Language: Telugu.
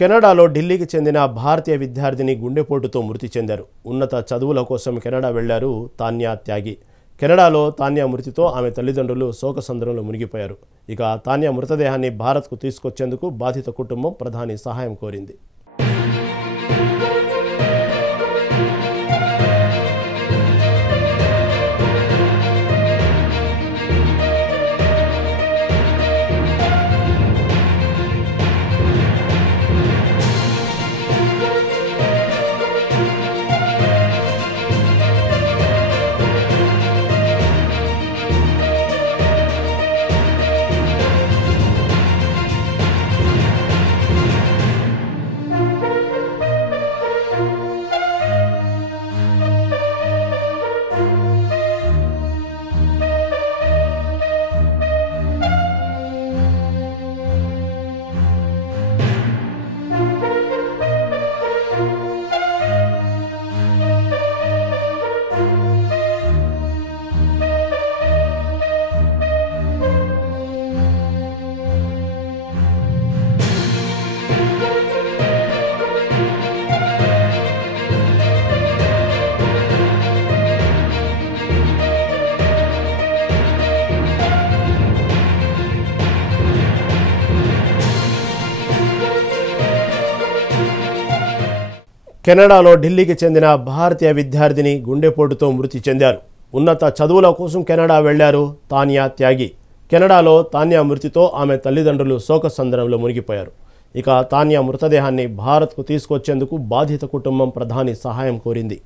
కెనడాలో ఢిల్లీకి చెందిన భారతీయ విద్యార్థిని గుండెపోటుతో మృతి చెందారు. ఉన్నత చదువుల కోసం కెనడా వెళ్లారు తాన్యా త్యాగి. కెనడాలో తాన్యా మృతితో ఆమె తల్లిదండ్రులు శోకసంద్రంలో మునిగిపోయారు. ఇక తాన్యా మృతదేహాన్ని భారత్కు తీసుకొచ్చేందుకు బాధిత కుటుంబం ప్రధాని సహాయం కోరింది. కెనడాలో ఢిల్లీకి చెందిన భారతీయ విద్యార్థిని గుండెపోటుతో మృతి చెందారు. ఉన్నత చదువుల కోసం కెనడా వెళ్లారు తాన్యా త్యాగి. కెనడాలో తాన్యా మృతితో ఆమె తల్లిదండ్రులు శోకసంద్రంలో మునిగిపోయారు. ఇక తాన్యా మృతదేహాన్ని భారత్కు తీసుకొచ్చేందుకు బాధిత కుటుంబం ప్రధాని సహాయం కోరింది.